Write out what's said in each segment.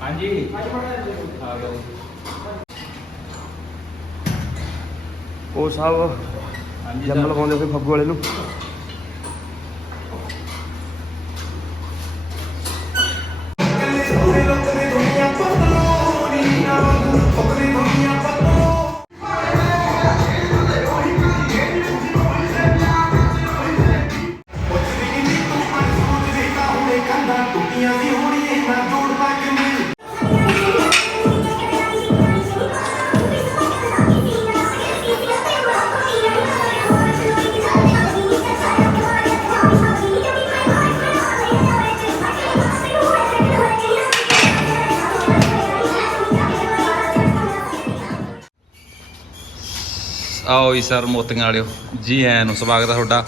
ਹਾਂਜੀ। ਆ ਗਏ ਉਹ ਸਾਹਿਬ ਹਾਂਜੀ ਜੰਮ ਲਗਾਉਂਦੇ ਕੋਈ ਫੱਗੂ ਵਾਲੇ ਨੂੰ। ਆਓ ਸਰ, ਮੋਤੀਆਂ ਵਾਲਿਓ। ਜੀ ਆਇਆਂ ਨੂੰ ਸਵਾਗਤ ਹੈ ਤੁਹਾਡਾ।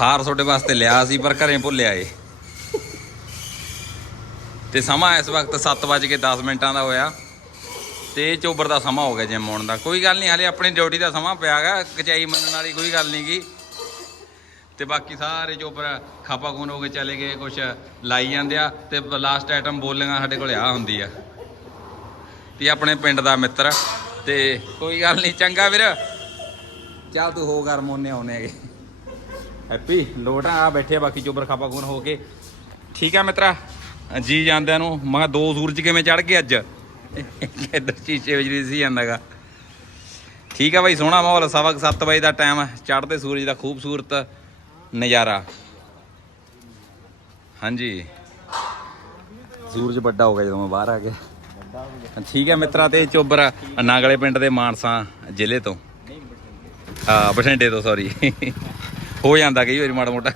ਹਾਰ ਤੁਹਾਡੇ ਵਾਸਤੇ ਲਿਆ ਸੀ, ਪਰ ਘਰੇ ਭੁੱਲਿਆ ਏ। ਤੇ ਸਮਾਂ ਇਸ ਵਕਤ 7:10 ਮਿੰਟਾਂ ਦਾ ਹੋਇਆ। ਤੇ ਚੋਬਰ ਦਾ ਸਮਾਂ ਹੋ ਗਿਆ ਜਿਮ ਆਉਣ ਦਾ। ਕੋਈ ਗੱਲ ਨਹੀਂ, ਹਲੇ ਆਪਣੀ ਡਿਊਟੀ ਦਾ ਸਮਾਂ ਪਿਆ ਪਿਆਗਾ ਕਚਾਈ ਮੰਨਣ ਵਾਲੀ ਕੋਈ ਗੱਲ ਨਹੀਂ ਗੀ। ਤੇ ਬਾਕੀ ਸਾਰੇ ਚੋਬਰ ਖਾਪਾ ਖੂਨ ਹੋ ਕੇ ਚਲੇ ਗਏ, ਕੁਛ ਲਾਈ ਜਾਂਦੇ ਆ। ਤੇ ਲਾਸਟ ਆਈਟਮ ਬੋਲੀਆਂ ਸਾਡੇ ਕੋਲ ਆ ਹੁੰਦੀ ਆ। ਤੇ ਆਪਣੇ ਪਿੰਡ ਦਾ ਮਿੱਤਰ। ਤੇ ਕੋਈ ਗੱਲ ਨਹੀਂ, ਚੰਗਾ ਵੀਰ। ਚੱਲ ਤੂੰ ਹੋ ਗਰਮ ਹੋਨੇ ਆਉਨੇ ਹੈਗੇ। ਹੈਪੀ, ਲੋਟ ਆ ਬੈਠੇ ਬਾਕੀ ਚੋਬਰ ਖਾਪਾ ਖੂਨ ਹੋ ਕੇ। ਠੀਕ ਆ ਮਿੱਤਰਾ, ਜੀ ਜਾਂਦਿਆਂ ਨੂੰ, ਮੈਂ ਕਿਹਾ, ਦੋ ਸੂਰਜ ਕਿਵੇਂ ਚੜ ਗਏ ਅੱਜ? ਇੱਧਰ ਸ਼ੀਸ਼ੇ ਵਿੱਚ ਵੀ ਸੀ ਜਾਂਦਾਗਾ। ਠੀਕ ਆ ਬਾਈ, ਸੋਹਣਾ ਮਾਹੌਲ ਸਵਾ ਕੁ ਸੱਤ ਵਜੇ ਦਾ ਟਾਈਮ ਚੜ੍ਹਦੇ ਸੂਰਜ ਦਾ ਖੂਬਸੂਰਤ ਨਜ਼ਾਰਾ। ਹਾਂਜੀ। ਸੂਰਜ ਵੱਡਾ ਹੋ ਗਿਆ ਜਦੋਂ ਮੈਂ ਬਾਹਰ ਆ ਗਿਆ। ਠੀਕ ਹੈ ਮਿੱਤਰਾ ਤੇ ਚੋਬਰ, ਨਾਗਲੇ ਪਿੰਡ ਦੇ ਮਾਨਸਾ ਜ਼ਿਲ੍ਹੇ ਤੋਂ। ਹਾਂ ਬਠਿੰਡੇ ਤੋਂ ਸੌਰੀ ਹੋ ਜਾਂਦਾ ਕਈ ਵਾਰੀ ਮਾੜਾ ਮੋਟਾ।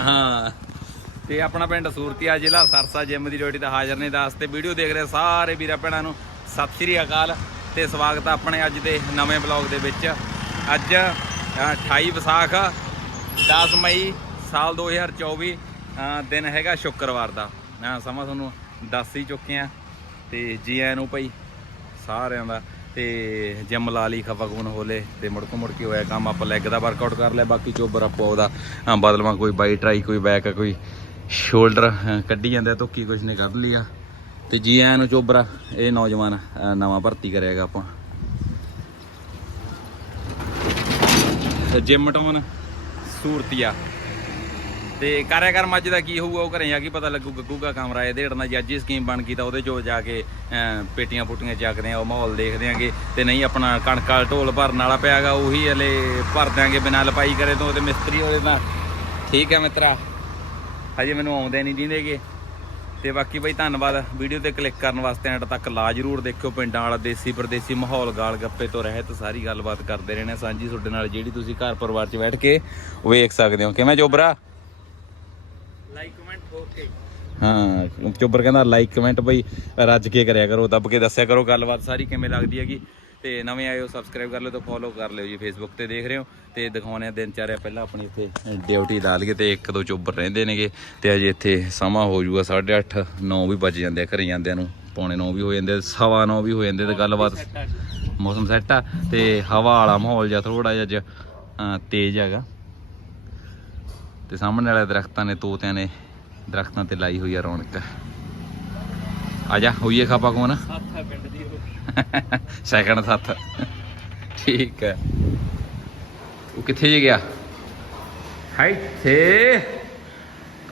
ਹਾਂ। ਤੇ ਆਪਣਾ ਪਿੰਡ ਸੂਰਤੀਆ ਜ਼ਿਲ੍ਹਾ ਸਰਸਾ ਜਿੰਮ ਦੀ ਡਿਊਟੀ ਤੇ ਹਾਜ਼ਰ ਨੇ ਦਾਸ ਤੇ ਵੀਡੀਓ ਦੇਖ ਰਹੇ ਸਾਰੇ ਵੀਰਾਂ ਭੈਣਾਂ ਨੂੰ। ਸਤਿ ਸ੍ਰੀ ਅਕਾਲ ਤੇ ਸਵਾਗਤ ਹੈ ਆਪਣੇ ਅੱਜ ਦੇ ਨਵੇਂ ਬਲੌਗ ਦੇ ਵਿੱਚ। ਅੱਜ ਅ, 28 ਵਿਸਾਖ 10 ਮਈ ਸਾਲ 2024 ਅ, ਦਿਨ ਹੈਗਾ ਸ਼ੁੱਕਰਵਾਰ ਦਾ। ਹਾਂ ਸਮਾਂ ਤੁਹਾਨੂੰ ਦੱਸ ਹੀ ਚੁੱਕੇ ਆ ਤੇ ਜੀ ਆਇਆਂ ਨੂੰ ਭਾਈ ਸਾਰਿਆਂ ਦਾ ਤੇ ਜਿਮ ਲਾ ਲਈ ਖਫਾ ਖੂਨ ਹੋਲੇ ਤੇ ਮੁੜਕ ਮੁੜ ਕੇ ਹੋਇਆ ਕੰਮ ਆਪਾਂ ਲੈਗ ਦਾ ਵਰਕਆਊਟ ਕਰ ਲਿਆ ਬਾਕੀ ਚੋਬਰ ਆਪਾਂ ਉਹਦਾ ਅ, ਬਦਲਵਾਂ ਕੋਈ ਬਾਈ ਟਰਾਈ ਕੋਈ ਬੈਕ ਕੋਈ ਸ਼ੋਲਡਰ ਕੱਢੀ ਜਾਂਦਾ ਆ ਕੁਛ ਨੇ ਕੱਢ ਲਿਆ। ਤੇ ਜੀ ਆਇਆਂ ਨੂੰ ਚੋਬਰਾ ਇਹ ਨੌਜਵਾਨ ਨਵਾਂ ਭਰਤੀ ਕਰਿਆਗਾ ਆਪਾਂ। ਜਿਮ ਟਾਉਨ ਸੂਰਤੀਆ। ਤੇ ਕਰਿਆ ਕਰ ਮੱਝ ਦਾ ਕੀ ਹੋਊਗਾ, ਉਹ ਘਰੇ ਆ ਕੇ ਪਤਾ ਲੱਗੂ ਗੱਗੂਗਾ ਕਮਰਾ ਇਹਦੇ ਢੇੜਨਾ ਜੇ ਅੱਜ ਹੀ ਸਕੀਮ ਬਣ ਗਈ ਤਾਂ ਉਹਦੇ ਚੋਂ ਜਾ ਕੇ ਪੇਟੀਆਂ ਪੁੱਟੀਆਂ ਚੱਕਦੇ ਆ, ਉਹ ਮਾਹੌਲ ਦੇਖਦੇ ਆਂਗੇ। ਤੇ ਨਹੀਂ, ਆਪਣਾ ਕਣਕ ਵਾਲਾ ਢੋਲ ਭਰਨ ਵਾਲਾ ਪਿਆਗਾ, ਉਹੀ ਹਲੇ ਭਰ ਦਿਆਂਗੇ ਬਿਨਾਂ ਲਪਾਈ ਕਰੇ ਤੋਂ, ਉਹਦੇ ਮਿਸਤਰੀ ਉਹਦੇ ਤਾਂ। ਠੀਕ ਹੈ ਮਿੱਤਰਾ, ਹਜੇ ਮੈਨੂੰ ਆਉਂਦੇ ਨਹੀਂ ਦਿੰਦੇਗੇ ਤੇ ਬਾਕੀ ਬਾਈ, ਧੰਨਵਾਦ। ਵੀਡੀਓ ਤੇ ਕਲਿੱਕ ਕਰਨ ਵਾਸਤੇ ਐਂਡ ਤੱਕ ਲਾ ਜਰੂਰ ਦੇਖਿਓ ਪਿੰਡਾਂ ਵਾਲਾ, ਦੇਸੀ ਪਰਦੇਸੀ ਮਾਹੌਲ, ਗਾਲ ਗੱਪੇ ਤੋਂ ਰਹਿਤ, ਸਾਰੀ ਗੱਲਬਾਤ ਕਰਦੇ ਰਹਿਣਾ। ਸਾਂਝੀ ਤੁਹਾਡੇ ਨਾਲ ਜਿਹੜੀ ਤੁਸੀਂ ਘਰ ਪਰਿਵਾਰ 'ਚ ਬੈਠ ਕੇ ਵੇਖ ਸਕਦੇ ਹੋ। ਕਿਵੇਂ ਜੋਬਰਾ? ਹਾਂ ਚੋਬਰ ਕਹਿੰਦਾ ਲਾਈਕ ਕਮੈਂਟ ਬਈ, ਰੱਜ ਕੇ ਕਰਿਆ ਕਰੋ, ਦੱਬ ਕੇ ਦੱਸਿਆ ਕਰੋ, ਗੱਲਬਾਤ ਸਾਰੀ ਕਿਵੇਂ ਲੱਗਦੀ ਹੈਗੀ। ਤੇ ਨਵੇਂ ਆਏ ਹੋ ਸਬਸਕ੍ਰਾਈਬ ਕਰ ਲਿਓ ਤੇ ਫੋਲੋ ਕਰ ਲਿਓ ਜੀ ਫੇਸਬੁੱਕ ਤੇ ਦੇਖ ਰਹੇ ਹੋ। ਤੇ ਦਿਖਾਉਣੇ ਆ ਦਿਨ ਚਾਰਿਆ ਪਹਿਲਾਂ ਆਪਣੀ ਇੱਥੇ ਡਿਊਟੀ ਲਾ ਲਈਏ ਤੇ ਇੱਕ ਦੋ ਚੋਬਰ ਰਹਿੰਦੇ ਨੇਗੇ। ਤੇ ਅਜੇ ਇੱਥੇ ਸਮਾਂ ਹੋ ਜਾਊਗਾ 8:30 9 ਵੀ ਵੱਜ ਜਾਂਦੇ ਆ ਘਰੇ ਜਾਂਦਿਆਂ ਨੂੰ। ਪੌਣੇ 9 ਵੀ ਹੋ ਜਾਂਦੇ ਸਵਾ 9 ਵੀ ਹੋ ਜਾਂਦੇ ਤੇ ਗੱਲਬਾਤ। ਮੌਸਮ ਸੈੱਟ ਆ ਤੇ ਹਵਾ ਵਾਲਾ ਮਾਹੌਲ ਜਿਹਾ ਥੋੜਾ ਜਿਹਾ ਅੱਜ ਤੇਜ਼ ਹੈਗਾ। ਤੇ ਸਾਹਮਣੇ ਵਾਲੇ ਦਰਖਤਾਂ ਨੇ, ਤੋਤਿਆਂ ਨੇ ਦਰਖਤਾਂ ਤੇ ਲਾਈ ਹੋਈ ਆ ਰੌਣਕ। ਆ ਜਾ ਹੋਈਏ ਖਾਪਾ ਕੋਨ ਸੱਤ ਹੈ ਪਿੰਡ ਦੀ ਸੈਕੰਡ ਸੱਤ ਠੀਕ ਹੈ। ਉਹ ਕਿੱਥੇ ਜੇ ਗਿਆ? ਹੈ ਇੱਥੇ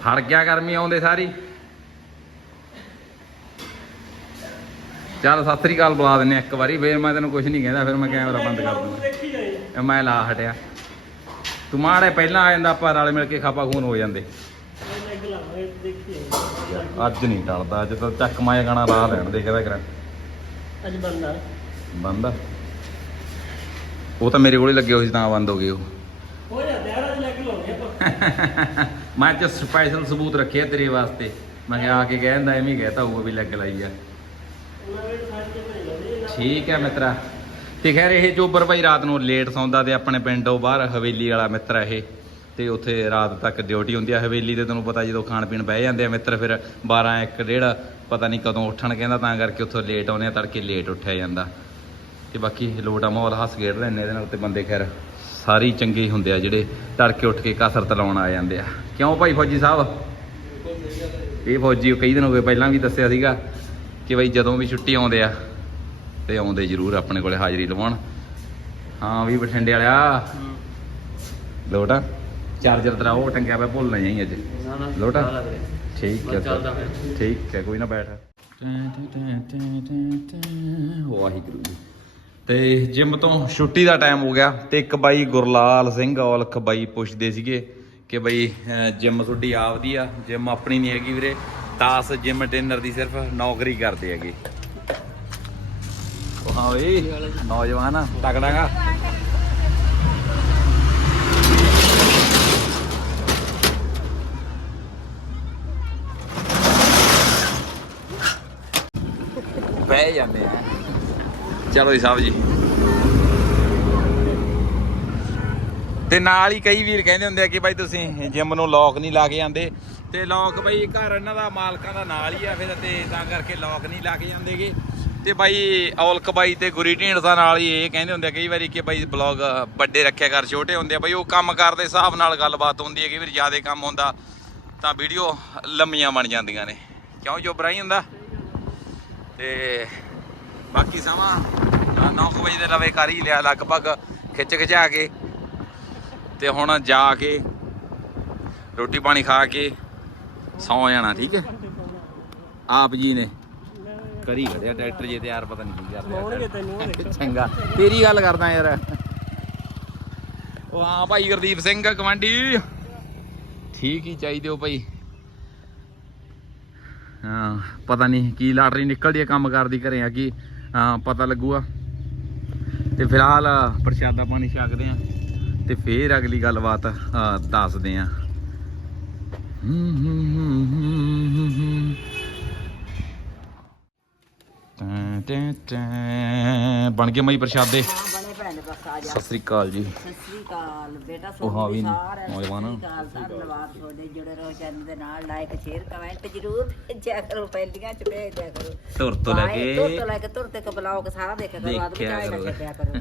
ਫੜ ਗਿਆ ਗਰਮੀ ਆਉਂਦੇ ਸਾਰੀ। ਚੱਲ ਸਤਿ ਸ੍ਰੀ ਅਕਾਲ ਬੁਲਾ ਦਿੰਨੇ ਇੱਕ ਵਾਰੀ। ਫੇਰ ਮੈਂ ਤੈਨੂੰ ਕੁਝ ਨਹੀਂ ਕਹਿੰਦਾ ਫਿਰ ਮੈਂ ਕੈਮਰਾ ਬੰਦ ਕਰ ਇਹ ਮੈਂ ਲਾ ਹਟਿਆ। ਤੂੰ ਮਾੜੇ ਪਹਿਲਾਂ ਆ ਜਾਂਦਾ ਆਪਾਂ ਰਲ ਮਿਲ ਕੇ ਖਾਪਾ ਖੂਨ ਹੋ ਜਾਂਦੇ ਲੈਗ ਲਾਵਾਂਗੇ ਦੇਖੀ ਜਾਈ ਅੱਜ ਨਹੀਂ ਟਲਦਾ ਅੱਜ ਤਾਂ ਚੱਕ ਮਾਇਆ ਗਾਣਾ ਲਾ ਲੈਣ ਦੇਖਦਾ ਕਰਾਂ। ਅੱਜ ਬੰਦਾ ਬੰਦ ਆ? ਉਹ ਤਾਂ ਮੇਰੇ ਕੋਲ ਲੱਗੇ ਹੋਏ ਸੀ ਤਾਂ ਬੰਦ ਹੋ ਗਏ ਉਹ। ਹੋ ਜਾ ਦਿਹਾੜਾ ਚ ਲੈਗ ਲਾਉਣੇ ਆਪਾਂ। ਮੈਂ ਤੇ ਸਪੈਸ਼ਲ ਸਬੂਤ ਰੱਖਿਆ ਤੇਰੇ ਵਾਸਤੇ। ਮੈਂ ਕਿਹਾ ਆ ਕੇ ਕਹਿੰਦਾ ਐਵੇਂ ਹੀ ਕਹਿਤਾ ਹੋਊਗਾ ਵੀ ਲੱਗ ਲਾਈ ਆ। ਲਾਉਂਦੇ ਠੀਕ ਹੈ ਮਿੱਤਰਾ। ਤੇ ਖੈਰ ਇਹ ਚੋਬਰ ਭਾਈ ਰਾਤ ਨੂੰ ਲੇਟ ਸੌਂਦਾ ਤੇ ਆਪਣੇ ਪਿੰਡੋਂ ਬਾਹਰ ਹਵੇਲੀ ਵਾਲਾ ਮਿੱਤਰ ਆ ਇਹ। ਤੇ ਉੱਥੇ ਰਾਤ ਤੱਕ ਡਿਊਟੀ ਹੁੰਦੀ ਆ ਹਵੇਲੀ ਤੇ ਤੈਨੂੰ ਪਤਾ ਜਦੋਂ ਖਾਣ ਪੀਣ ਬਹਿ ਜਾਂਦੇ ਆ ਮਿੱਤਰ ਫਿਰ 12 1 ਡੇਢ ਪਤਾ ਨਹੀਂ ਕਦੋਂ ਉੱਠਣ ਕਹਿੰਦਾ ਤਾਂ ਕਰਕੇ ਉੱਥੋਂ ਲੇਟ ਆਉਂਦੇ ਆ ਤੜਕੇ ਲੇਟ ਉੱਠਿਆ ਜਾਂਦਾ। ਤੇ ਬਾਕੀ ਲੋਟਾ ਮਾਹੌਲ ਹੱਸ ਖੇਡ ਲੈਂਦੇ ਇਹਦੇ ਨਾਲ ਤੇ ਬੰਦੇ ਖੈਰ ਸਾਰੀ ਚੰਗੇ ਹੀ ਹੁੰਦੇ ਆ ਜਿਹੜੇ ਤੜਕੇ ਉੱਠ ਕੇ ਕਸਰਤ ਲਾਉਣ ਆ ਜਾਂਦੇ ਆ। ਕਿਉਂ ਭਾਈ ਫੌਜੀ ਸਾਹਿਬ? ਇਹ ਫੌਜੀ ਕਈ ਦਿਨ ਹੋ ਗਏ ਪਹਿਲਾਂ ਵੀ ਦੱਸਿਆ ਸੀਗਾ ਕਿ ਬਈ ਜਦੋਂ ਵੀ ਛੁੱਟੀ ਆਉਂਦੇ ਆ ਤੇ ਆਉਂਦੇ ਜ਼ਰੂਰ ਆਪਣੇ ਕੋਲੇ ਹਾਜ਼ਰੀ ਲਵਾਉਣ। ਹਾਂ ਵੀ ਬਠਿੰਡੇ ਵਾਲਿਆ। ਲੋਟਾ। ਚਾਰਜਰ ਤੇਰਾ ਉਹ ਟੰਗਿਆ ਪਿਆ ਭੁੱਲ ਨਾ ਜਾਈ ਅੱਜ। ਨਾ ਨਾ ਲੋਟਾ? ਠੀਕ ਹੈ ਚੱਲਦਾ ਸਰ। ਠੀਕ ਹੈ ਕੋਈ ਨਾ ਬੈਠ। ਵਾਹਿਗੁਰੂ ਜੀ। ਤੇ ਜਿਮ ਤੋਂ ਛੁੱਟੀ ਦਾ ਟਾਈਮ ਹੋ ਗਿਆ ਤੇ ਇੱਕ ਬਾਈ ਗੁਰਲਾਲ ਸਿੰਘ ਔਲਖ ਬਾਈ ਪੁੱਛਦੇ ਸੀਗੇ ਕਿ ਬਾਈ ਜਿਮ ਤੁਹਾਡੀ ਆਪਦੀ ਆ ਜਿਮ ਆਪਣੀ ਨਹੀਂ ਹੈਗੀ ਵੀਰੇ। ਤਾਸ ਜਿਮ ਟ੍ਰੇਨਰ ਦੀ ਸਿਰਫ ਨੌਕਰੀ ਕਰਦੇ ਹੈਗੇ। ਉਹ ਹਾਂ ਓਏ ਨੌਜਵਾਨ ਆ, ਤਕੜਾਗਾ ਬਹਿ ਜਾਂਦੇ ਆ। ਚਲੋ ਜੀ, ਸਾਹਿਬ ਜੀ। ਤੇ ਨਾਲ ਹੀ ਕਈ ਵੀਰ ਕਹਿੰਦੇ ਹੁੰਦੇ ਆ ਕਿ ਬਾਈ ਤੁਸੀਂ ਜਿਮ ਨੂੰ ਲੋਕ ਨਹੀਂ ਲਾ ਕੇ ਜਾਂਦੇ। ਤੇ ਲੋਕ ਬਾਈ ਘਰ ਇਹਨਾਂ ਦਾ, ਮਾਲਕਾਂ ਦਾ ਨਾਲ ਹੀ ਆ ਫਿਰ, ਤੇ ਤਾਂ ਕਰਕੇ ਲੋਕ ਨਹੀਂ ਲਾ ਕੇ ਜਾਂਦੇਗੇ। ਤੇ ਬਾਈ ਔਲਕ ਬਾਈ ਤੇ ਗੁਰੀ ਢੀਂਡਸਾ ਨਾਲ ਹੀ ਇਹ ਕਹਿੰਦੇ ਹੁੰਦੇ ਆ ਕਈ ਵਾਰੀ ਕਿ ਬਾਈ ਬਲੌਗ ਵੱਡੇ ਰੱਖਿਆ ਕਰ, ਛੋਟੇ ਹੁੰਦੇ ਆ। ਬਾਈ ਉਹ ਕੰਮ ਕਰਦੇ ਹਿਸਾਬ ਨਾਲ ਗੱਲਬਾਤ ਹੁੰਦੀ ਹੈ ਕਿ ਵੀਰ ਜ਼ਿਆਦਾ ਕੰਮ ਹੁੰਦਾ ਤਾਂ ਵੀਡੀਓ ਲੰਮੀਆਂ ਬਣ ਜਾਂਦੀਆਂ ਨੇ। ਕਿਉਂ ਜੋ ਬਰਾਈ ਹੁੰਦਾ? ਤੇ ਬਾਕੀ ਸਮਾਂ 9 ਵਜੇ ਦੇ ਲਵੇ ਕਰ ਹੀ ਲਿਆ ਲਗਭਗ ਖਿੱਚ ਖਿਚਾ ਕੇ। ਤੇ ਹੁਣ ਜਾ ਕੇ ਰੋਟੀ ਪਾਣੀ ਖਾ ਕੇ ਸੌ ਜਾਣਾ ਠੀਕ ਹੈ? ਆਪ ਜੀ ਨੇ ਕਰੀ ਖੜਿਆ ਟਰੈਕਟਰ ਜੇ ਤੇ ਯਾਰ ਪਤਾ ਨਹੀਂ ਕੀ ਕਰ ਹੋਣਗੇ ਰਿਹਾ ਤੈਨੂੰ ਉਹ ਦੇਖ। ਚੰਗਾ। ਤੇਰੀ ਗੱਲ ਕਰਦਾ ਯਾਰ। ਉਹ ਹਾਂ ਭਾਈ ਗੁਰਦੀਪ ਸਿੰਘ ਕਮਾਂਡੀ। ਠੀਕ ਹੀ ਚਾਹੀਦੇ ਹੋ ਭਾਈ। ਪਤਾ ਨਹੀਂ ਕੀ ਲਾਟਰੀ ਨਿਕਲਦੀ ਹੈ ਕੰਮ ਕਰਦੀ ਘਰੇ ਆ ਕੀ ਪਤਾ ਲੱਗੂਗਾ। ਤੇ ਫਿਲਹਾਲ, ਪ੍ਰਸ਼ਾਦਾ ਪਾਣੀ ਛਕਦੇ ਆ ਤੇ ਫੇਰ ਅਗਲੀ ਗੱਲਬਾਤ ਦੱਸਦੇ ਆ ਬਣ ਗਏ ਮਈ ਪ੍ਰਸ਼ਾਦੇ। ਭੈਣ ਬਸ ਆ ਜਾ। ਸਤਿ ਸ੍ਰੀ ਅਕਾਲ ਜੀ। ਸਤਿ ਸ੍ਰੀ ਅਕਾਲ ਬੇਟਾ ਉਹ ਹਾਂ ਵੀ ਸਾਰਿਆਂ ਨੂੰ। ਨੌਜਵਾਨ। ਸਤਿ ਸ੍ਰੀ ਅਕਾਲ ਧੰਨਵਾਦ ਤੁਹਾਡੇ ਜੁੜੇ ਰਹੋ ਚੈਨਲ ਦੇ ਨਾਲ। ਲਾਈਕ ਸ਼ੇਅਰ ਕਮੈਂਟ ਜ਼ਰੂਰ ਭੇਜਿਆ ਕਰੋ ਪਹਿਲੀਆਂ ਚ ਭੇਜ ਦਿਆ ਕਰੋ। ਤੁਰ ਤੋਂ ਲੈ ਬਾਏ, ਤੁਰ ਕੇ ਤੋਂ ਲੈ ਕੇ ਤੁਰ ਤੱਕ ਬਲੌਗ ਸਾਰਾ ਦੇਖਿਆ ਕਰੋ ਆਦਮੀ ਦੇਖਿਆ ਚਾਹੇ ਨਾ ਕਰੋ। ਛੱਡਿਆ ਕਰੋ।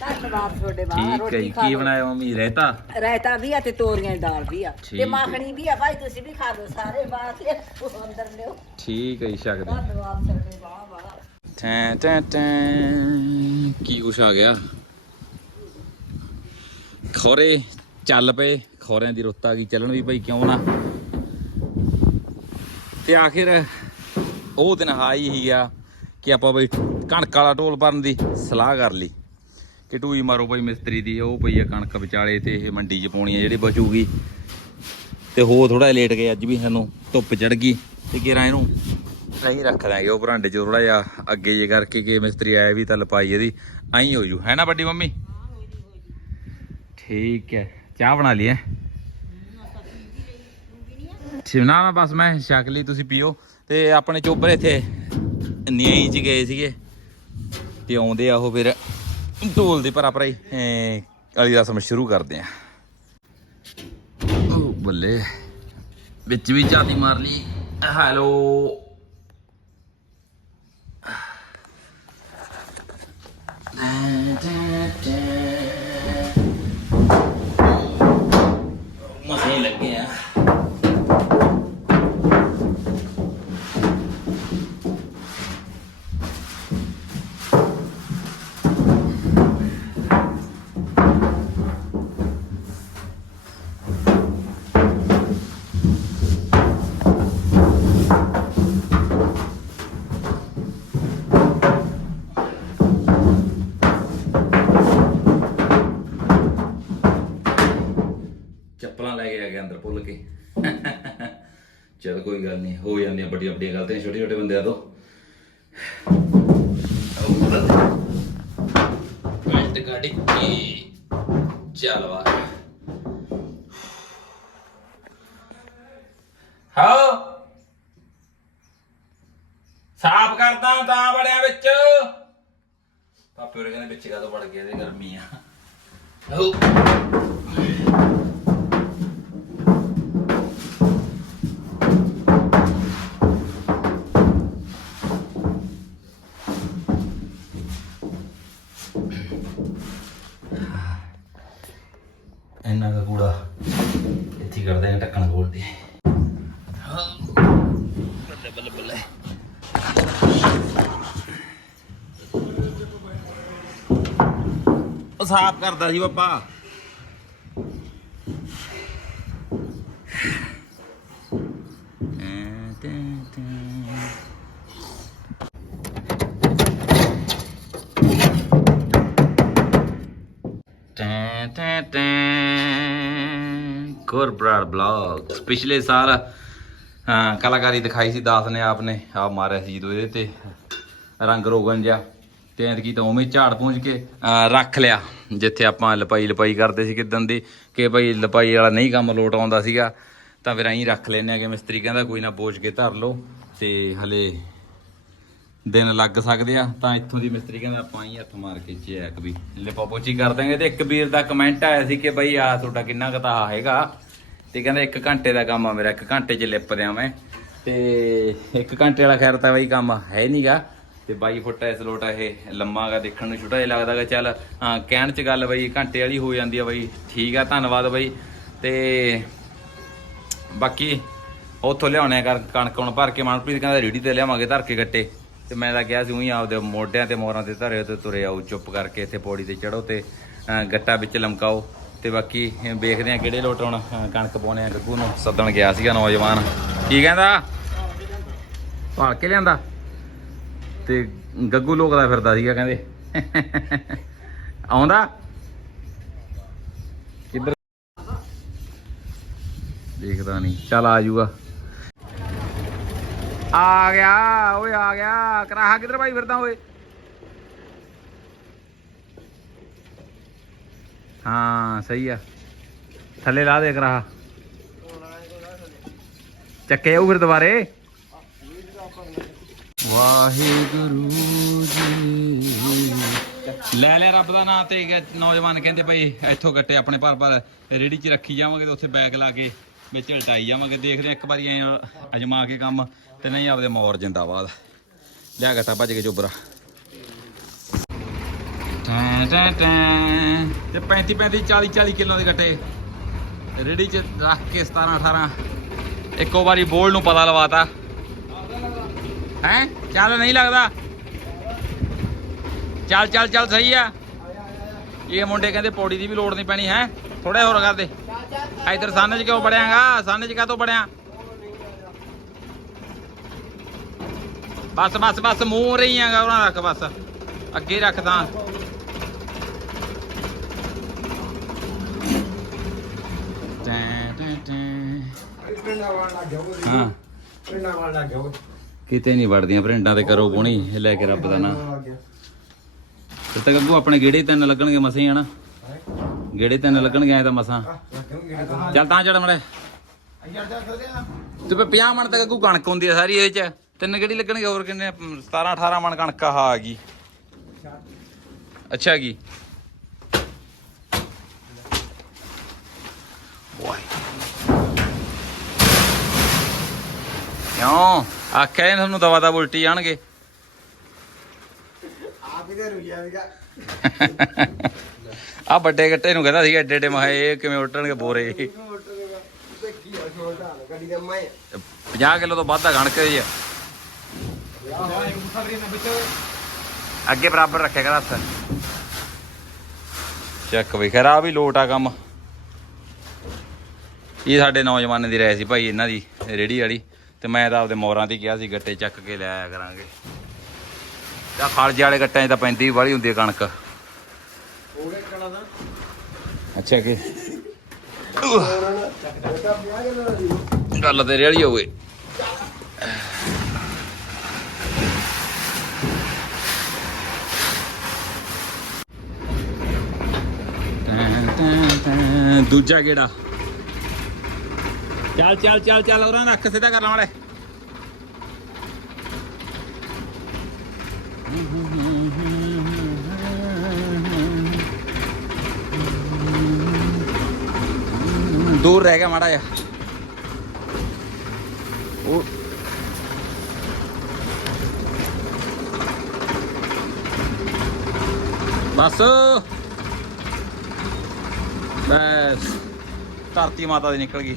ਧੰਨਵਾਦ ਤੁਹਾਡੇ ਬਾਹਰ ਠੀਕ ਹੈ ਰੋਟੀ ਜੀ ਖਾ ਕੀ ਲਓ। ਬਣਾਇਆ ਮੰਮੀ? ਰਹਿਤਾ ਰਾਇਤਾ ਵੀ ਆ ਤੇ ਤੋਰੀਆਂ ਦੀ ਦਾਲ ਵੀ ਆ। ਠੀਕ ਤੇ ਹੈ। ਮਾਖਣੀ ਵੀ ਆ ਭਾਈ ਤੁਸੀਂ ਵੀ ਖਾ ਲਓ ਸਾਰੇ ਬਾਹਰ ਲਿਓ, ਅੰਦਰ ਲਿਓ। ਠੀਕ ਹੈ ਜੀ ਛਕਦੇ ਧੰਨਵਾਦ ਤੁਹਾਡੇ ਬਾਹਰ ਬਾਹਰ ਟੈਂ ਟੈਂ ਟੈਂ। ਕੀ ਕੁਛ ਆ ਗਿਆ? ਖੋਰੇ ਚੱਲ ਪਏ। ਖੋਰਿਆਂ ਦੀ ਰੁੱਤ ਆ ਗਈ। ਚੱਲਣ ਵੀ ਭਾਈ ਕਿਉਂ ਨਾ? ਤੇ ਆਖਿਰ ਉਹ ਦਿਨ ਹਾਈ ਹੀ ਗਿਆ ਕਿ ਆਪਾਂ ਬਈ ਕਣਕ ਵਾਲਾ ਢੋਲ ਭਰਨ ਦੀ ਸਲਾਹ ਕਰ ਲਈ। ਕਿ ਟੂਈ ਮਾਰੋ ਬਈ ਮਿਸਤਰੀ ਦੀ, ਉਹ ਪਈ ਆ ਕਣਕ ਵਿਚਾਲੇ ਤੇ ਇਹ ਮੰਡੀ 'ਚ ਪਾਉਣੀ ਆ ਜਿਹੜੀ ਬਚੂਗੀ। ਤੇ ਹੋ ਥੋੜਾ ਲੇਟ ਗਏ, ਅੱਜ ਵੀ ਸਾਨੂੰ ਧੁੱਪ ਚੜ ਗਈ। ਤੇ ਕਿਰਾ ਇਹਨੂੰ ਨਹੀਂ ਰੱਖ ਦਾਂਗੇ ਉਹ ਬਰਾਂਡੇ 'ਚ ਥੋੜਾ ਜਿਹਾ ਅੱਗੇ ਜੇ ਕਰਕੇ ਕਿ ਮਿਸਤਰੀ ਆਇਆ ਵੀ ਤਾਂ ਲਪਾਈ ਇਹਦੀ ਆਈ ਹੋ ਜੂ ਹੈ ਨਾ ਵੱਡੀ ਮੰਮੀ? ਠੀਕ ਹੈ ਚਾਹ ਬਣਾ ਲਈ ਹੈ ਨਾ ਨਾ ਬਸ ਮੈਂ ਛਕ ਲਈ ਤੁਸੀਂ ਪੀਓ। ਤੇ ਆਪਣੇ ਚੋਬਰ ਇੱਥੇ ਨਿਆਈ ਚ ਗਏ ਸੀਗੇ। ਤੇ ਆਉਂਦੇ ਆ ਉਹ ਫਿਰ ਢੋਲ ਦੀ ਭਰਾ ਭਰਾਈ ਅਹ, ਰਸਮ ਸ਼ੁਰੂ ਕਰਦੇ ਆ। ਬੱਲੇ ਵਿੱਚ ਵੀ ਝਾਤੀ ਮਾਰ ਲਈ। ਹੈਲੋ। ਮਸੇ ਕੋਈ ਗੱਲ ਨਹੀਂ, ਹੋ ਜਾਂਦੀਆਂ ਵੱਡੀਆਂ ਵੱਡੀਆਂ ਗਲਤੀਆਂ ਛੋਟੇ ਛੋਟੇ ਬੰਦਿਆਂ ਤੋਂ। ਪੈਂਟ ਗਾੜੀ ਕੀ ਚੱਲ ਵਾ। ਹਾਂ। ਸਾਫ਼ ਕਰਦਾ ਤਾਂ ਬੜਿਆ ਵਿੱਚ। ਪਾਪੇ ਉਹਨੇ ਕਹਿੰਦੇ ਵਿੱਚ ਕਾ ਵੜ ਗਿਆ ਤੇ ਗਰਮੀ ਆ। ਹੋ ਬੱਲੇ ਬੱਲੇ ਬੱਲੇ ਉਹ ਸਾਫ਼ ਕਰਦਾ ਸੀ ਬਾਬਾ ਟੈਂ ਟੈਂ ਟੈਂ ਗੁਰਬਰਾੜ ਬਲੌਗਸ ਪਿਛਲੇ ਸਾਲ ਹਾਂ, ਕਲਾਕਾਰੀ ਦਿਖਾਈ ਸੀ, ਦਾਸ ਨੇ ਆਪਨੇ ਆਪ ਮਾਰਿਆ ਸੀ ਜਦੋਂ ਇਹਦੇ ਤੇ ਰੰਗ ਰੋਗਨ ਜਿਹਾ, ਤੇ ਐਤਕੀ ਤਾਂ ਉਵੇਂ ਝਾੜ ਪੂੰਝ ਕੇ ਰੱਖ ਲਿਆ, ਜਿੱਥੇ ਆਪਾਂ ਲਪਾਈ ਲਪਾਈ ਕਰਦੇ ਸੀ ਕਿਦਾਂ ਦੀ, ਕਿ ਭਾਈ ਲਪਾਈ ਵਾਲਾ ਨਹੀਂ ਕੰਮ ਲੋਟ ਆਉਂਦਾ ਸੀਗਾ, ਤਾਂ ਫਿਰ ਐਂ ਰੱਖ ਲੈਨੇ ਆ ਕਿ ਮਿਸਤਰੀ ਕਹਿੰਦਾ ਕੋਈ ਨਾ ਬੋਝ ਕੇ ਧਰ ਲਓ, ਤੇ ਹਲੇ ਦਿਨ ਲੱਗ ਸਕਦੇ ਆ, ਤਾਂ ਇੱਥੋਂ ਦੀ ਮਿਸਤਰੀ ਕਹਿੰਦਾ ਆਪਾਂ ਹੀ ਹੱਥ ਮਾਰ ਕੇ ਚੈੱਕ ਵੀ ਲਿਪਾਪੋਚੀ ਕਰ ਦਾਂਗੇ ਤੇ ਇੱਕ ਵੀਰ ਦਾ ਕਮੈਂਟ ਆਇਆ ਸੀ ਕਿ ਬਈ ਆ ਤੁਹਾਡਾ ਕਿੰਨਾ ਕੁ ਤਾਂ ਹੈਗਾ ਤੇ ਕਹਿੰਦਾ 1 ਘੰਟੇ ਦਾ ਕੰਮ ਆ ਮੇਰਾ 1 ਘੰਟੇ 'ਚ ਲਿਪ ਦਿਆਂ ਮੈਂ। ਤੇ 1 ਘੰਟੇ ਵਾਲਾ ਖੈਰ ਤਾਂ ਬਈ ਕੰਮ ਹੈ ਨਹੀਂਗਾ ਤੇ 22 ਫੁੱਟ ਇਸ ਲੋਟ ਇਹ ਲੰਮਾਗਾ ਦੇਖਣ ਨੂੰ ਛੋਟਾ ਜਿਹਾ ਲੱਗਦਾਗਾ ਚੱਲ ਹਾਂ ਕਹਿਣ 'ਚ ਗੱਲ ਬਈ ਘੰਟੇ ਵਾਲੀ ਹੋ ਜਾਂਦੀ ਆ ਬਈ ਠੀਕ ਆ ਧੰਨਵਾਦ ਬਈ। ਤੇ ਬਾਕੀ ਉੱਥੋਂ ਲਿਆਉਣੇ ਕਰ ਕਣਕ ਹੁਣ ਭਰ ਕੇ ਮਨਪ੍ਰੀਤ ਕਹਿੰਦਾ ਰੇੜੀ ਤੇ ਲਿਆਵਾਂਗੇ ਧਰ ਕੇ ਗੱਟੇ। ਤੇ ਮੈਂ ਤਾਂ ਕਿਹਾ ਸੀ ਉਹੀ ਆਪਦੇ ਮੋਢਿਆਂ ਤੇ ਮੋਰਾਂ ਤੇ ਧਰੇ ਤੇ ਤੁਰੇ ਆਉ ਚੁੱਪ ਕਰਕੇ ਇੱਥੇ ਪੌੜੀ ਤੇ ਚੜੋ ਤੇ ਅਹ, ਗੱਟਾ ਵਿੱਚ ਲਮਕਾਓ। ਤੇ ਬਾਕੀ ਵੇਖਦੇ ਆ ਕਿਹੜੇ ਲੋਟ ਹੁਣ ਕਣਕ ਪਾਉਣੇ ਆ, ਗੱਗੂ ਨੂੰ ਸੱਦਣ ਗਿਆ ਸੀਗਾ ਨੌਜਵਾਨ। ਕੀ ਕਹਿੰਦਾ? ਭਾਲ ਕੇ ਲਿਆਂਦਾ। ਤੇ ਗੱਗੂ ਲੋਕਦਾ ਫਿਰਦਾ ਸੀਗਾ ਕਹਿੰਦੇ। ਆਉਂਦਾ? ਕਿੱਧਰ? ਦੇਖਦਾ ਨਹੀਂ ਚੱਲ ਆ ਜਾਊਗਾ ਆ ਗਿਆ, ਓਏ ਆ ਗਿਆ। ਕਰਾਹਾ ਕਿੱਧਰ ਭਾਈ ਫਿਰਦਾ ਓਏ? ਹਾਂ, ਸਹੀ ਆ। ਥੱਲੇ ਲਾ ਦੇ ਕਰਾਹਾ ਚੱਕੇ ਆਊ ਫਿਰ ਦੁਬਾਰੇ? ਵਾਹਿਗੁਰੂ ਜੀ। ਲੈ ਲੈ ਰੱਬ ਦਾ ਨਾਮ ਤੇ ਨੌਜਵਾਨ ਕਹਿੰਦੇ ਭਾਈ, ਇੱਥੋਂ ਗੱਟੇ ਆਪਣੇ ਭਰ ਭਰ, ਰੇੜੀ 'ਚ ਰੱਖੀ ਜਾਵਾਂਗੇ ਤੇ ਉੱਥੇ ਬੈਗ ਲਾ ਕੇ ਵਿੱਚ ਲਟਾਈ ਜਾਵਾਂਗੇ। ਦੇਖਦੇ ਹਾਂ ਇੱਕ ਵਾਰੀ ਐ ਅਜਮਾ ਕੇ ਕੰਮ ਤੇ ਨਹੀਂ, ਆਪਦੇ ਮੌਰ ਜਿੰਦਾਬਾਦ। ਲਿਆ ਗੱਟਾ ਭੱਜ ਕੇ ਚੋਬਰਾ। ਟੈਂ ਟੈਂ ਤੇ 35 35 40 40 ਕਿਲੋ ਦੇ ਗੱਟੇ। ਰੇੜੀ 'ਚ ਰੱਖ ਕੇ 17 18 ਇੱਕੋ ਵਾਰੀ ਬੋਲ ਨੂੰ ਪਤਾ ਲਵਾਤਾ। ਹੈ? ਚੱਲ ਨਹੀਂ ਲੱਗਦਾ। ਚੱਲ ਚੱਲ ਚੱਲ, ਸਹੀ ਆ। ਇਹ ਮੁੰਡੇ ਕਹਿੰਦੇ ਪੌੜੀ ਦੀ ਵੀ ਲੋੜ ਨਹੀਂ ਪੈਣੀ, ਹੈ? ਥੋੜੇ ਹੋਰ ਕਰ ਦੇ ਇਧਰ ਸੰਨ ਚ ਕਿਉਂ ਬੜਿਆਗਾ ਸੰਨ ਚ ਕਾਤੋਂ ਬੜਿਆ ਬਸ ਬਸ ਬਸ, ਮੂੰਹ ਰਹੀ ਆਗਾ, ਉਹਨਾਂ ਰੱਖ ਬਸ। ਅੱਗੇ ਰੱਖਦਾ ਟੈਂ ਟੈਂ ਟੈਂ ਪਿੰਡਾਂ ਵਾਲ ਲੱਗ ਗਿਆ ਉਹ ਹਾਂ। ਪਿੰਡਾਂ ਵਾਲ ਲੱਗ ਗਿਆ ਉਹ ਕਿਤੇ ਨਹੀਂ ਵੜਦੀਆਂ ਪ੍ਰਿੰਟਾਂ ਤੇ ਕਰੋ ਬੋਣੀ ਇਹ ਲੈ ਕੇ ਰੱਬ ਦਾ ਨਾਂ। ਲੱਗ ਗਿਆ ਤੇ ਤਾਂ ਗੱਗੂ ਆਪਣੇ ਗੇੜੇ ਤਿੰਨ ਲੱਗਣਗੇ ਮਸੇ ਹੀ ਹਨਾ? ਗੇੜੇ ਤਿੰਨ ਲੱਗਣਗੇ ਐ ਤਾਂ ਮਸਾਂ। ਲੱਗਣਗੇ ਚੱਲ ਤਾਂ ਚੜ ਮੜੇ ਯਾਰ ਜਾ ਕਰਦੇ ਆ ਤੇ 50 ਮਣ ਤੱਕ ਗੱਗੂ ਕਣਕ ਹੁੰਦੀ ਆ ਸਾਰੀ ਇਹਦੇ ਚ। ਤਿੰਨ ਗੇੜੀ ਲੱਗਣਗੇ ਹੋਰ ਕਿੰਨੇ? 17 18 ਮਣ ਕਣਕ ਆ ਆ ਗਈ। ਅੱਛਾ ਕੀ ਵਾਹ ਕਿਉਂ? ਆਖਿਆ ਨੀ ਤੁਹਾਨੂੰ ਦਵਾ ਦਾ ਉਲਟੀ ਜਾਣਗੇ। ਆਪ ਹੀ ਤੇ ਰੁਈਆ ਸੀਗਾ। ਆ ਵੱਡੇ ਗੱਟੇ ਨੂੰ ਕਹਿੰਦਾ ਸੀ ਐਡੇ ਐਡੇ ਮਹਾ ਇਹ ਕਿਵੇਂ ਉੱਟਣਗੇ ਬੋਰੇ। ਆ ਮੈਂ 50 ਕਿਲੋ ਤੋਂ ਵੱਧ ਦਾ ਕਣਕ ਜੀ ਆ ਅੱਗੇ ਬਰਾਬਰ ਰੱਖਿਆ ਕਰ ਹੱਥ। ਚੱਕ ਵੀ ਖੈਰ ਆ ਵੀ ਲੋਟ ਆ ਕੰਮ। ਇਹ ਸਾਡੇ ਨੌਜਵਾਨਾਂ ਦੀ ਰਾਇ ਸੀ ਭਾਈ ਇਹਨਾਂ ਦੀ ਰੇੜੀ ਵਾਲੀ। ਤੇ ਮੈਂ ਤਾਂ ਆਪਦੇ ਮੋਰਾਂ ਤੇ ਕਿਹਾ ਸੀ ਗੱਟੇ ਚੱਕ ਕੇ ਲੈ ਆਇਆ ਕਰਾਂਗੇ। ਤਾਂ ਖਲਜੇ ਵਾਲੇ ਗੱਟਿਆਂ 'ਚ ਤਾਂ ਪੈਂਦੀ ਵਾਲੀ ਹੁੰਦੀ ਹੈ ਕਣਕ। ਕਣਾ ਦਾ। ਅੱਛਾ ਕਿ? ਗੱਲ ਤੇਰੇ ਵਾਲੀ ਹੋਵੇ ਦੂਜਾ ਗੇੜਾ ਚੱਲ ਚੱਲ ਚੱਲ ਚੱਲ ਉਹਨਾਂ ਰੱਖ ਸਿੱਧਾ ਕਰ ਲਾ ਵਾਲੇ। ਦੂਰ ਰਹਿ ਗਿਆ ਮਾੜਾ ਜਿਹਾ। ਉਹ ਬਸ। ਬਸ। ਧਰਤੀ ਮਾਤਾ ਦੀ ਨਿਕਲ ਗਈ।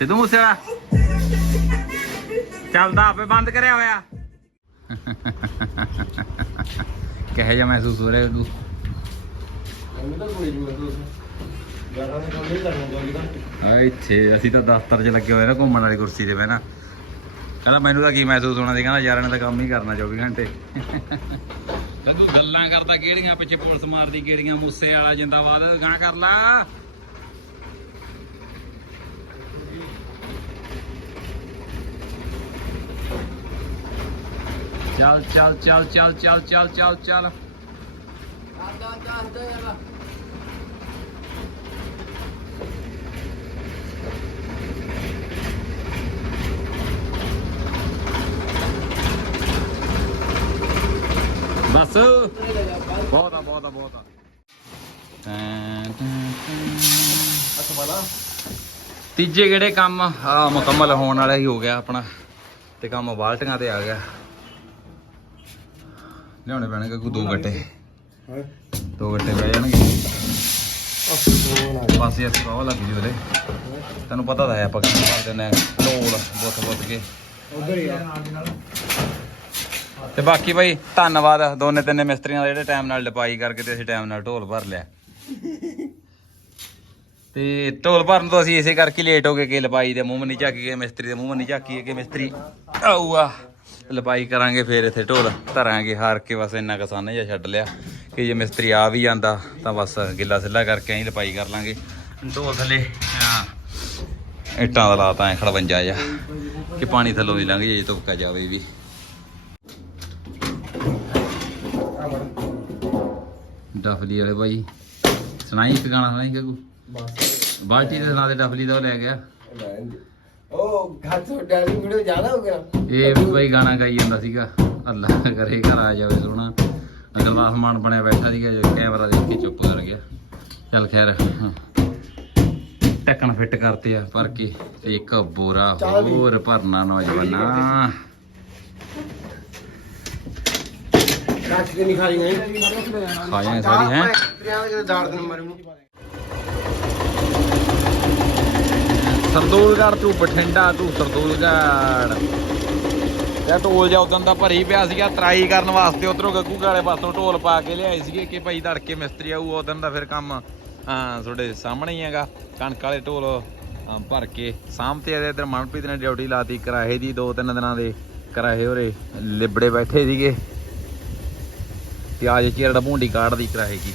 ਸਿੱਧੂ ਮੂਸੇਵਾਲਾ ਚੱਲਦਾ ਆਪੇ ਬੰਦ ਕਰਿਆ ਹੋਇਆ। ਕਹੇ ਜਾ ਮਹਿਸੂਸ ਹੋ ਰਿਹਾ ਤੂੰ? ਆ ਇੱਥੇ ਅਸੀਂ ਤਾਂ ਦਫ਼ਤਰ 'ਚ ਲੱਗੇ ਹੋਏ ਨਾ ਘੁੰਮਣ ਵਾਲੀ ਕੁਰਸੀ ਤੇ ਬਹਿਣਾ ਕਹਿੰਦਾ ਮੈਨੂੰ ਤਾਂ ਕੀ ਮਹਿਸੂਸ ਹੋਣਾ ਸੀ ਕਹਿੰਦਾ ਯਾਰਾਂ ਨੇ ਤਾਂ ਕੰਮ ਹੀ ਕਰਨਾ 24 ਘੰਟੇ। ਕਦੋਂ ਗੱਲਾਂ ਕਰਦਾ ਕਿਹੜੀਆਂ ਪਿੱਛੇ ਪੁਲਿਸ ਮਾਰਦੀ ਕਿਹੜੀਆਂ ਮੂਸੇ ਵਾਲਾ ਜਿੰਦਾਬਾਦ ਗਾਂ ਕਰ ਲਾ। ਚੱਲ ਚੱਲ ਚੱਲ ਚੱਲ ਚੱਲ ਚੱਲ ਚੱਲ ਚੱਲ। ਬਸ। ਬਹੁਤ ਆ ਬਹੁਤ ਆ ਬਹੁਤ ਆ। ਤੀਜੇ ਕਿਹੜੇ ਕੰਮ? ਆ ਮੁਕੰਮਲ ਹੋਣ ਵਾਲਾ ਹੀ ਹੋ ਗਿਆ ਆਪਣਾ। ਤੇ ਕੰਮ ਬਾਲਟੀਆਂ ਤੇ ਆ ਗਿਆ। ਲਿਆਉਣੇ ਪੈਣਗੇ ਕੋਈ ਦੋ ਗੱਟੇ। ਹਾਂ? ਦੋ ਗੱਟੇ ਪੈ ਜਾਣਗੇ। ਇਹ ਸਵਾਹ ਲੱਗ ਜੀ ਵੀਰੇ। ਤੈਨੂੰ ਪਤਾ ਤਾਂ ਹੈ ਆਪਾਂ ਕੰਮ ਕਰ ਦਿੰਦੇ ਆ ਢੋਲ ਬੁੱਤ ਬੁੱਤ ਕੇ। ਉਧਰ ਹੀ ਆ। ਤੇ ਬਾਕੀ ਭਾਈ ਧੰਨਵਾਦ ਦੋਨੇ ਤਿੰਨੇ ਮਿਸਤਰੀਆਂ ਦਾ ਜਿਹੜੇ ਟਾਈਮ ਨਾਲ ਲਿਪਾਈ ਕਰਕੇ ਤੇ ਅਸੀਂ ਟਾਈਮ ਨਾਲ ਢੋਲ ਭਰ ਲਿਆ। ਤੇ ਢੋਲ ਭਰਨ ਤੋਂ ਅਸੀਂ ਇਸੇ ਕਰਕੇ ਲੇਟ ਹੋ ਗਏ ਕਿ ਲਿਪਾਈ ਦੇ ਮੂੰਹ ਨਹੀਂ ਝਾਕੀ ਗਏ ਮਿਸਤਰੀ ਦੇ ਮੂੰਹ ਨਹੀਂ ਝਾਕੀ ਕਿ ਮਿਸਤਰੀ। ਆਊਗਾ ਲਿਪਾਈ ਕਰਾਂਗੇ ਫੇਰ ਇੱਥੇ ਢੋਲ ਧਰਾਂਗੇ। ਹਾਰ ਕੇ ਬਸ ਇੰਨਾ ਕਸਾਨੇ ਜਿਹਾ ਛੱਡ ਲਿਆ ਕਿ ਜੇ ਮਿਸਤਰੀ ਆ ਵੀ ਜਾਂਦਾ ਤਾਂ ਬਸ ਗਿੱਲਾ ਸਿੱਲਾ ਕਰਕੇ ਅਸੀਂ ਲਿਪਾਈ ਕਰ ਲਾਂਗੇ। ਢੋਲ ਥੱਲੇ ਹਾਂ ਇੱਟਾਂ ਦਾ ਲਾਤਾ ਐ ਖੜਵੰਜਾ ਜਾ ਕਿ ਪਾਣੀ ਥੱਲੋਂ ਦੀ ਲੰਘ ਜੇ ਧੁੱਕਾ ਜਾਵੇ ਵੀ। ਡਫਲੀ ਵਾਲੇ ਬਾਈ ਸੁਣਾਈ ਇੱਕ ਗਾਣਾ ਸੁਣਾਈ ਬਸ। ਬਾਲਟੀ ਦੇ ਸੁਣਾ ਦੇ ਡਫਲੀ ਦਾ ਉਹ ਲੈ ਗਿਆ। ਉਹ ਘਾਟ ਤੋਂ ਡੈਡੀ ਵੀਡੀਓ ਜ਼ਿਆਦਾ ਹੋ ਗਿਆ। ਇਹ ਵੀ ਬਾਈ ਗਾਣਾ ਗਾਈ ਜਾਂਦਾ ਸੀਗਾ। ਅੱਲਾ ਕਰੇ ਘਰ ਆ ਜਾਵੇ ਸੋਹਣਾ। ਅਗਰ ਦਾ ਸਮਾਨ ਬਣਿਆ ਬੈਠਾ ਸੀਗਾ ਜੋ ਕੈਮਰਾ ਦੇਖ ਕੇ ਚੁੱਪ ਕਰ ਗਿਆ। ਚੱਲ ਖੈਰ ਹਾਂ। ਢੱਕਣ ਫਿੱਟ ਕਰਤੇ ਆ ਭਰ ਕੇ। ਤੇ ਇੱਕ ਬੋਰਾ ਹੋਰ ਭਰਨਾ ਨੌਜਵਾਨਾ। ਕੱਚ ਕੇ ਨਹੀਂ ਖਾਈ ਨਹੀਂ ਖਾ ਜਾਏ ਸਾਰੀ ਹੈ ਤੇਰੇ ਜਿਹੜੇ ਸਰਦੂਲਗੜ੍ਹ ਤੂੰ ਬਠਿੰਡਾ ਤੂੰ ਸਰਦੂਲਗੜ੍ਹ ਤੇ ਢੋਲ ਜਾ ਉਦੋਂ ਦਾ ਭਰੀ ਪਿਆ ਸੀਗਾ, ਤਰਾਈ ਕਰਨ ਵਾਸਤੇ ਉਧਰੋਂ ਗੱਗੂ ਵਾਲੇ ਪਾਸੋਂ ਢੋਲ ਪਾ ਕੇ ਲਿਆਏ ਸੀਗੇ ਕਿ ਭਾਈ ਧੜਕੇ ਮਿਸਤਰੀ ਆਊ ਉਦੋਂ ਦਾ ਫਿਰ ਕੰਮ ਹਾਂ ਤੁਹਾਡੇ ਸਾਹਮਣੇ ਹੀ ਹੈਗਾ। ਕਣਕ ਵਾਲੇ ਢੋਲ ਭਰ ਕੇ ਸਾਹਮਣੇ ਇਹਦੇ ਇਧਰ ਮਨਪ੍ਰੀਤ ਨੇ ਡਿਊਟੀ ਲਾਤੀ ਕਰਾਹੇ ਦੀ, ਦੋ ਤਿੰਨ ਦਿਨਾਂ ਦੇ ਕਰਾਹੇ ਹੋਰੇ ਲਿਬੜੇ ਬੈਠੇ ਸੀਗੇ। ਤੇ ਪਿਆਜ ਚੀਰੜ ਭੂੰਡੀ ਕਾੜਦੀ ਕਰਾਹੇ ਕੀ।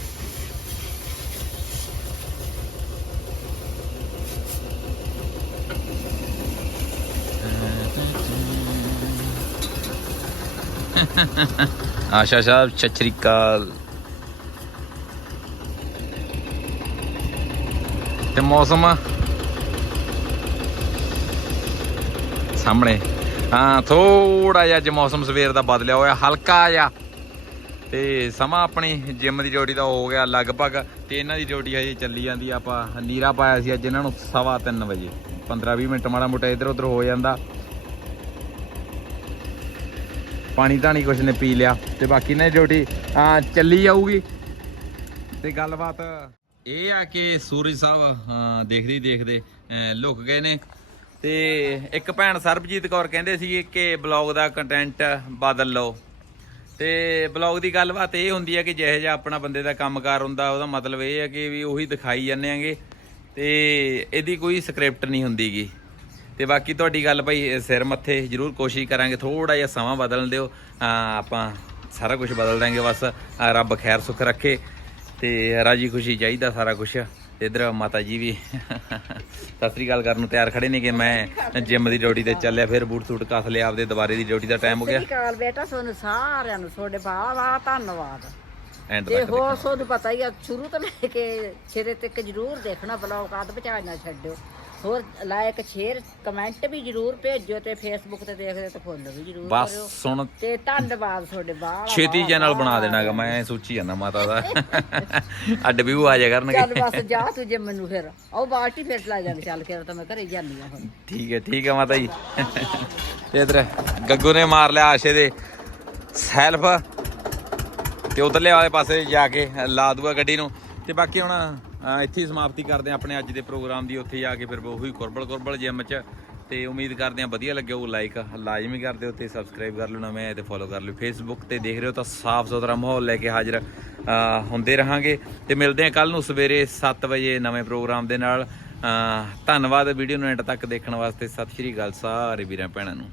ਆਸ਼ਾ ਸਾਹਿਬ, ਸਤਿ ਤੇ ਮੌਸਮ? ਸਾਹਮਣੇ। ਹਾਂ ਥੋੜਾ ਜਿਹਾ ਅੱਜ ਮੌਸਮ ਸਵੇਰ ਦਾ ਬਦਲਿਆ ਹੋਇਆ, ਹਲਕਾ ਜਿਹਾ। ਤੇ ਸਮਾਂ ਆਪਣੀ ਜਿਮ ਦੀ ਡਿਊਟੀ ਦਾ ਹੋ ਗਿਆ ਲਗਭਗ, ਤੇ ਇਹਨਾਂ ਦੀ ਡਿਊਟੀ ਹਜੇ ਚੱਲੀ ਜਾਂਦੀ ਆਪਾਂ ਨੀਰਾ ਪਾਇਆ ਸੀ ਅੱਜ ਇਹਨਾਂ ਨੂੰ ਸਵਾ ਤਿੰਨ ਵਜੇ। 15 20 ਮਿੰਟ ਮਾੜਾ ਮੋਟਾ ਇੱਧਰ ਉੱਧਰ ਹੋ ਜਾਂਦਾ। ਪਾਣੀ ਤਾਂ ਨਹੀਂ ਕੁਛ ਨੇ ਪੀ ਲਿਆ ਤੇ ਬਾਕੀ ਨੇ ਡਿਊਟੀ ਚੱਲੀ ਜਾਊਗੀ। ਤੇ ਗੱਲਬਾਤ ਇਹ ਆ ਕਿ ਸੂਰਜ ਸਾਹਿਬ ਹਾਂ ਦੇਖਦੇ ਦੇਖਦੇ ਅਹ, ਲੁਕ ਗਏ ਨੇ। ਤੇ ਇੱਕ ਭੈਣ ਸਰਬਜੀਤ ਕੌਰ ਕਹਿੰਦੇ ਸੀ ਕਿ ਬਲੌਗ ਦਾ ਕੰਟੈਂਟ ਬਦਲ ਲਓ। ਤੇ ਬਲੌਗ ਦੀ ਗੱਲਬਾਤ ਇਹ ਹੁੰਦੀ ਹੈ ਕਿ ਜਿਹੋ ਜਿਹਾ ਆਪਣਾ ਬੰਦੇ ਦਾ ਕੰਮਕਾਰ ਹੁੰਦਾ ਉਹਦਾ ਮਤਲਬ ਇਹ ਹੈ ਕਿ ਵੀ ਉਹੀ ਦਿਖਾਈ ਜਾਂਦੇ ਆਂਗੇ। ਤੇ ਇਹਦੀ ਕੋਈ ਸਕ੍ਰਿਪਟ ਨਹੀਂ ਹੁੰਦੀਗੀ। ਤੇ ਬਾਕੀ ਤੁਹਾਡੀ ਗੱਲ ਭਾਈ ਸਿਰ ਮੱਥੇ ਜ਼ਰੂਰ ਕੋਸ਼ਿਸ਼ ਕਰਾਂਗੇ ਥੋੜਾ ਜਿਹਾ ਸਮਾਂ ਬਦਲਣ ਦਿਓ। ਆਪਾਂ ਸਾਰਾ ਕੁਝ ਬਦਲ ਦਾਂਗੇ ਬਸ ਰੱਬ ਖੈਰ ਸੁਖ ਰੱਖੇ ਤੇ ਰਾਜੀ ਖੁਸ਼ੀ ਚਾਹੀਦਾ ਸਾਰਾ ਕੁਝ ਇਧਰ ਮਾਤਾ ਜੀ ਵੀ ਸਤਿ ਸ੍ਰੀ ਅਕਾਲ ਕਰਨ ਨੂੰ ਤਿਆਰ ਖੜੇ ਨੇ ਕਿ ਮੈਂ ਜਿਮ ਦੀ ਡਿਊਟੀ ਤੇ ਚੱਲਿਆ ਫਿਰ ਬੂਟ ਸੂਟ ਕੱਸ ਲਿਆ ਆਪਦੇ ਦੁਬਾਰੇ ਦੀ ਡਿਊਟੀ ਦਾ ਟਾਈਮ ਹੋ ਗਿਆ। ਸਤਿ ਸ਼੍ਰੀ ਅਕਾਲ ਬੇਟਾ ਤੁਹਾਨੂੰ ਸਾਰਿਆਂ ਨੂੰ ਤੁਹਾਡੇ ਬਾ ਬਾ ਧੰਨਵਾਦ। ਐਂਡ ਤੱਕ ਹੋਰ ਤੁਹਾਨੂੰ ਪਤਾ ਹੀ ਆ ਸ਼ੁਰੂ ਤੋਂ ਲੈ ਕੇ ਸਿਰੇ ਤੱਕ ਜਰੂਰ ਦੇਖਣਾ ਬਲੌਗ ਆਦ ਬਚਾ ਨਾ ਛੱਡਿਓ। ਹੋਰ ਲਾਇਕ ਸ਼ੇਅਰ ਕਮੈਂਟ ਵੀ ਜਰੂਰ ਭੇਜਿਓ ਤੇ ਫੇਸਬੁੱਕ ਤੇ ਦੇਖਦੇ ਤਾਂ ਫੋਲੋ ਵੀ ਜਰੂਰ ਬਸ ਕਰਿਓ। ਸੁਣ। ਤੇ ਧੰਨਵਾਦ ਤੁਹਾਡੇ ਬਾਹਰ ਛੇਤੀ ਚੈਨਲ ਬਣਾ ਦੇਣਾਗਾ ਮੈਂ ਸੋਚੀ ਜਾਂਦਾ ਮਾਤਾ ਦਾ। ਅੱਡ ਵਿਊ ਆ ਜਾ ਚੱਲ ਕਰਨਗੇ ਬਸ ਜਾ ਤੂੰ ਜੇ ਮੈਨੂੰ ਫਿਰ। ਉਹ ਬਾਲਟੀ ਫਿਰ ਲਾ ਜਾਂਦੇ ਚੱਲ ਕੇ ਤਾਂ ਮੈਂ ਘਰੇ ਜਾਂਦੀ ਆ ਹੁਣ। ਠੀਕ ਹੈ ਠੀਕ ਹੈ ਮਾਤਾ ਜੀ। ਤੇ ਇਧਰ ਗੱਗੂ ਨੇ ਮਾਰ ਲਿਆ ਆਸ਼ੇ ਦੇ ਸੈਲਫ। ਤੇ ਉਧਰਲੇ ਵਾਲੇ ਪਾਸੇ ਜਾ ਕੇ ਲਾ ਦੂਗਾ ਗੱਡੀ ਨੂੰ। ਤੇ ਬਾਕੀ ਹੁਣ ਇੱਥੇ ਹੀ ਸਮਾਪਤੀ ਕਰਦੇ ਹਾਂ ਆਪਣੇ ਅੱਜ ਦੇ ਪ੍ਰੋਗਰਾਮ ਦੀ। ਉੱਥੇ ਜਾ ਕੇ ਫਿਰ ਉਹੀ ਕੁਰਬਲ ਕੁਰਬਲ ਜਿਮ ਚ। ਤੇ ਉਮੀਦ ਕਰਦੇ ਹਾਂ ਵਧੀਆ ਲੱਗਿਆ ਉਹ ਲਾਈਕ ਲਾਜ਼ਮੀ ਕਰ ਦਿਓ ਤੇ ਸਬਸਕ੍ਰਾਈਬ ਕਰ ਲਓ ਨਵੇਂ ਆਏ ਤੇ ਫੋਲੋ ਕਰ ਲਿਓ। ਫੇਸਬੁੱਕ ਤੇ ਦੇਖ ਰਹੇ ਹੋ ਤਾਂ ਸਾਫ਼ ਸੁਥਰਾ ਮਾਹੌਲ ਲੈ ਕੇ ਹਾਜ਼ਰ ਹੁੰਦੇ ਰਹਾਂਗੇ। ਤੇ ਮਿਲਦੇ ਹਾਂ ਕੱਲ ਨੂੰ ਸਵੇਰੇ 7 ਵਜੇ ਨਵੇਂ ਪ੍ਰੋਗਰਾਮ ਦੇ ਨਾਲ। ਧੰਨਵਾਦ ਵੀਡੀਓ ਨੂੰ ਐਂਡ ਤੱਕ ਦੇਖਣ ਵਾਸਤੇ। ਸਤਿ ਸ਼੍ਰੀ ਅਕਾਲ ਸਾਰੇ ਵੀਰਾਂ ਭੈਣਾਂ ਨੂੰ।